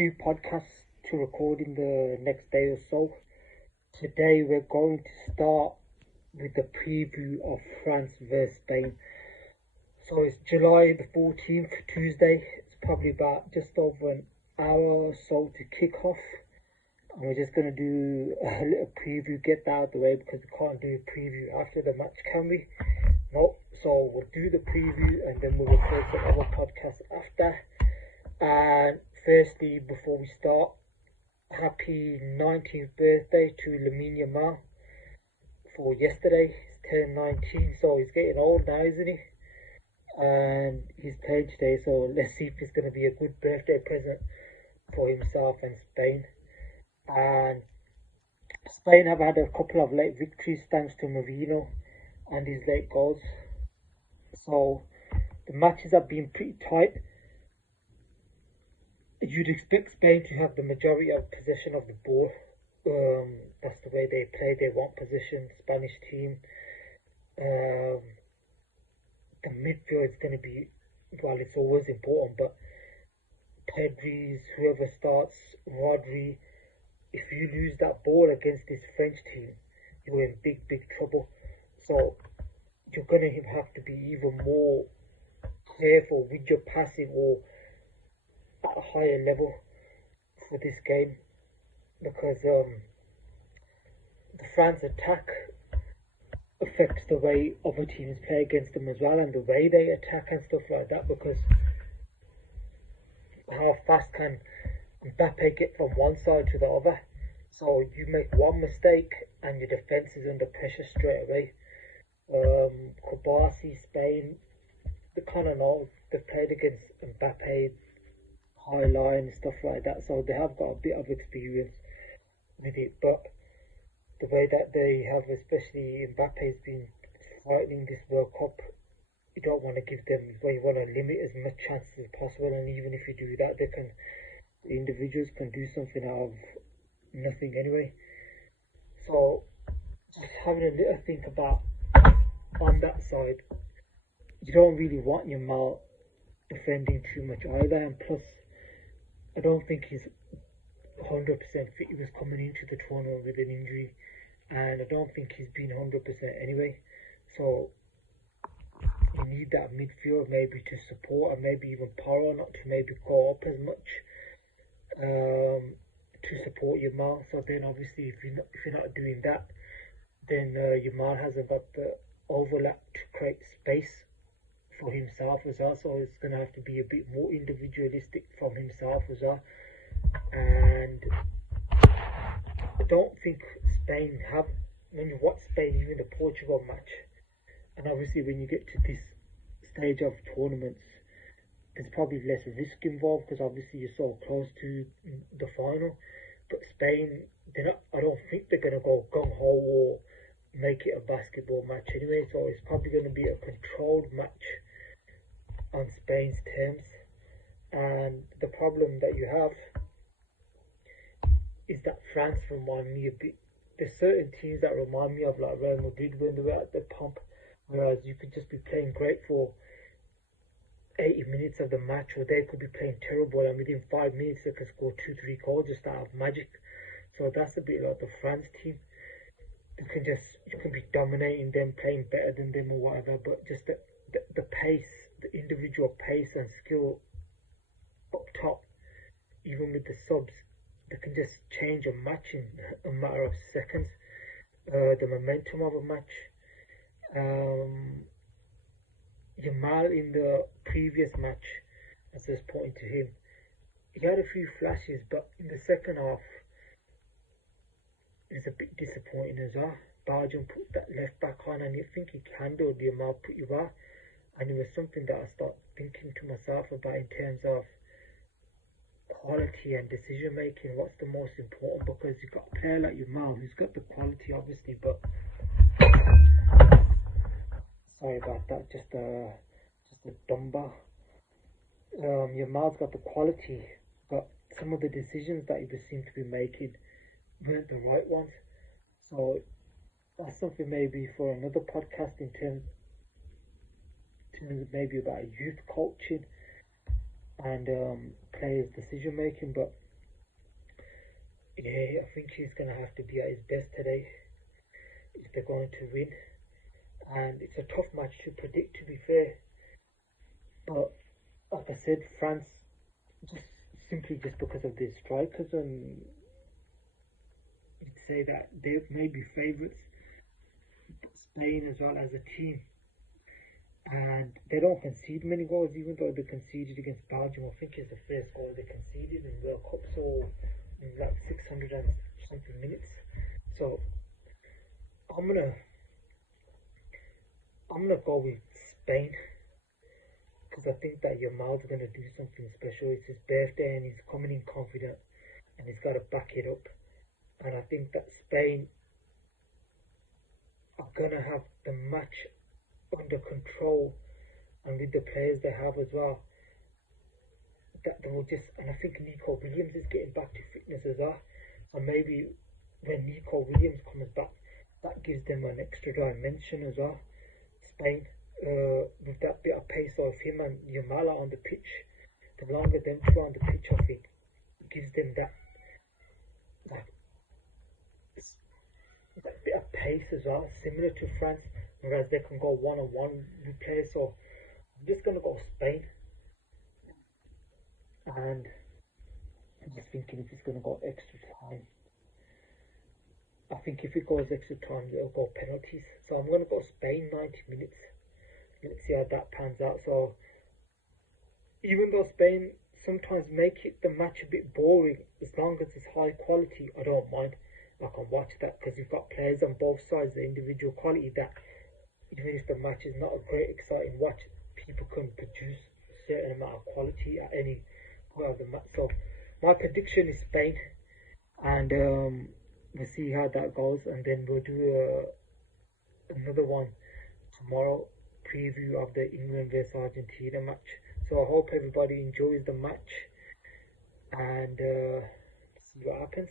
few podcasts to record in the next day or so. Today we're going to start with the preview of France versus Spain. So it's July the 14th, Tuesday. It's probably about just over an hour or so to kick off. And we're just going to do a little preview, get that out of the way because we can't do a preview after the match, can we? Nope. So we'll do the preview and then we'll record some other podcasts after. And firstly, before we start, happy 19th birthday to Yamal for yesterday. He's turned 19, so he's getting old now, isn't he? And he's playing today, so let's see if it's going to be a good birthday present for himself and Spain. And Spain have had a couple of late victories thanks to Marino and his late goals. So the matches have been pretty tight. You'd expect Spain to have the majority of possession of the ball. That's the way they play. They want possession. Spanish team. The midfield is going to be, well, it's always important, but Pedri's, whoever starts, Rodri. If you lose that ball against this French team, you're in big, big trouble. So you're going to have to be even more careful with your passing or at a higher level for this game, because the France attack affects the way other teams play against them as well, and the way they attack and stuff like that, because how fast can Mbappe get from one side to the other? So you make one mistake and your defense is under pressure straight away. Kubasi, Spain, they kind of know they've played against Mbappe, high line and stuff like that, so they have got a bit of experience with it. But the way that they have, especially Mbappe's been fighting this World Cup, you don't want to give them, you want to limit as much chances as possible, and even if you do that, the individuals can do something out of nothing anyway. So just having a little think about on that side, you don't really want Yamal defending too much either, and plus I don't think he's 100% fit. He was coming into the tournament with an injury, and I don't think he's been 100% anyway. So you need that midfield maybe to support, and maybe even Paro not to maybe go up as much to support Yamal. So then obviously if you're not doing that, then Yamal hasn't got the overlap to create space for himself as well, so it's going to have to be a bit more individualistic from himself as well. And I don't think Spain have, when you watch Spain, even the Portugal match, and obviously when you get to this stage of tournaments, there's probably less risk involved because obviously you're so close to the final. But Spain, I don't think they're going to go gung-ho or make it a basketball match anyway, so it's probably going to be a controlled match on Spain's terms. And the problem that you have is that France remind me a bit, there's certain teams that remind me of like Real Madrid when they were at the pump, whereas you could just be playing great for 80 minutes of the match, or they could be playing terrible and within 5 minutes they could score 2-3 goals just out of magic. So that's a bit like the France team. You can be dominating them, playing better than them or whatever, but just the pace, the individual pace and skill up top, even with the subs, they can just change a match in a matter of seconds. The momentum of a match. Yamal in the previous match, as I was pointing to him, he had a few flashes, but in the second half, it's a bit disappointing as well. Belgium put that left back on, and you think he can do the Yamal pretty well. And it was something that I started thinking to myself about in terms of quality and decision making. What's the most important? Because you've got a player like Yamal who's got the quality, obviously, but sorry about that, just a dumber. Yamal's got the quality, but some of the decisions that he just seemed to be making weren't the right ones. So that's something maybe for another podcast in terms maybe about youth coaching and players' decision making. But Yeah, I think he's gonna have to be at his best today if they're going to win. And it's a tough match to predict, to be fair. But like I said, France just simply just because of their strikers, and you'd say that they may be favourites. Spain as well as a team, and they don't concede many goals, even though they conceded against Belgium. I think it's the first goal they conceded in World Cup, so in like 600 and something minutes. So I'm gonna I'm gonna go with Spain because I think that Yamal's gonna do something special. It's his birthday and he's coming in confident and he's got to back it up. And I think that Spain are gonna have the match under control, and with the players they have as well, that they will just. And I think Nico Williams is getting back to fitness as well. So maybe when Nico Williams comes back, that gives them an extra dimension as well. Spain, with that bit of pace of him and Yamal on the pitch, the longer them two on the pitch, I think it gives them that, that bit of pace as well, similar to France, whereas they can go one on one with players. So I'm just gonna go Spain, and I'm just thinking if it's gonna go extra time. I think if it goes extra time, it'll go penalties. So I'm gonna go Spain 90 minutes. Let's see how that pans out. So even though Spain sometimes make it the match a bit boring, as long as it's high quality, I don't mind. I can watch that because you've got players on both sides, the individual quality that even if the match is not a great exciting watch, people can produce a certain amount of quality at any point of the match. So my prediction is Spain, and we'll see how that goes, and then we'll do another one tomorrow, preview of the England vs Argentina match. So I hope everybody enjoys the match, and see what happens.